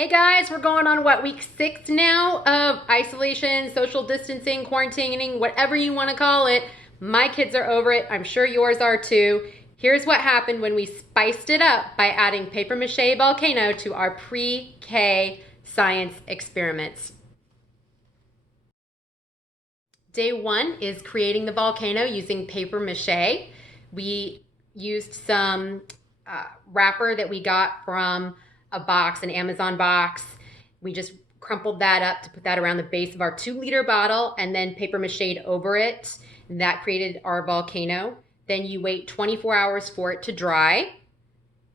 Hey guys, we're going on what, week 6 now of isolation, social distancing, quarantining, whatever you want to call it. My kids are over it. I'm sure yours are too. Here's what happened when we spiced it up by adding paper mache volcano to our pre-K science experiments. Day 1 is creating the volcano using paper mache. We used some wrapper that we got from a box, an Amazon box. We just crumpled that up to put that around the base of our 2-liter bottle and then paper mached over it. And that created our volcano. Then you wait 24 hours for it to dry.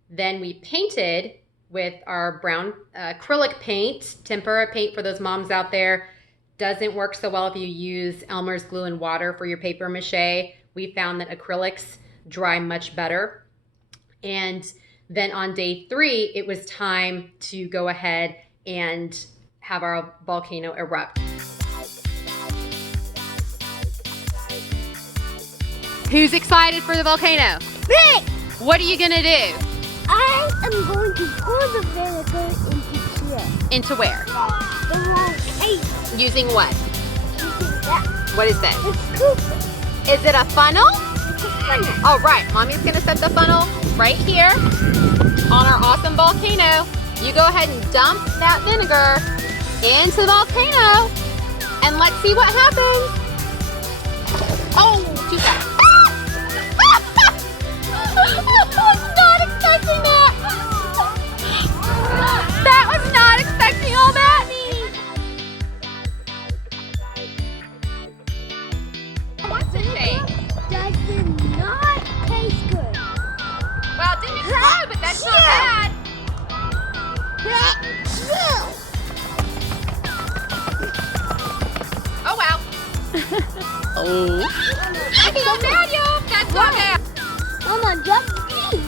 Then we painted with our brown acrylic paint, tempera paint for those moms out there. Doesn't work so well if you use Elmer's glue and water for your paper mache. We found that acrylics dry much better. And then on day 3, it was time to go ahead and have our volcano erupt. Who's excited for the volcano? Me! What are you gonna do? I am going to pour the vinegar into here. Into where? The volcano. Using what? Using that. What is that? It's scooping. Is it a funnel? It's a funnel. All right, Mommy's gonna set the funnel right here on our awesome volcano. You go ahead and dump that vinegar into the volcano and let's see what happens. Oh, too fast. I was not expecting that. That was not expecting all that. What's it taste? Does not taste good. Well, it didn't explode, but that's not bad. Oh, wow. Oh. I feel bad, y'all. That's not bad. Mama, just eat.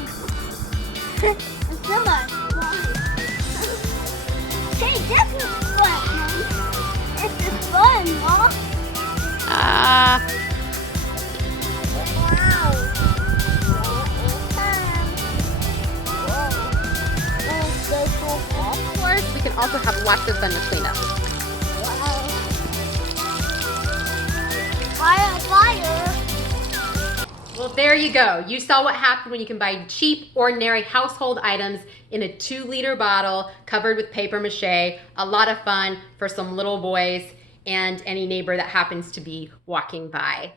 Someone. Hey, this is fun, Mom. This is fun, Mom. Wow. Of course, we can also have lots of fun to clean up. Fire, fire. Well, there you go. You saw what happened when you can buy cheap, ordinary household items in a 2-liter bottle covered with paper mache. A lot of fun for some little boys and any neighbor that happens to be walking by.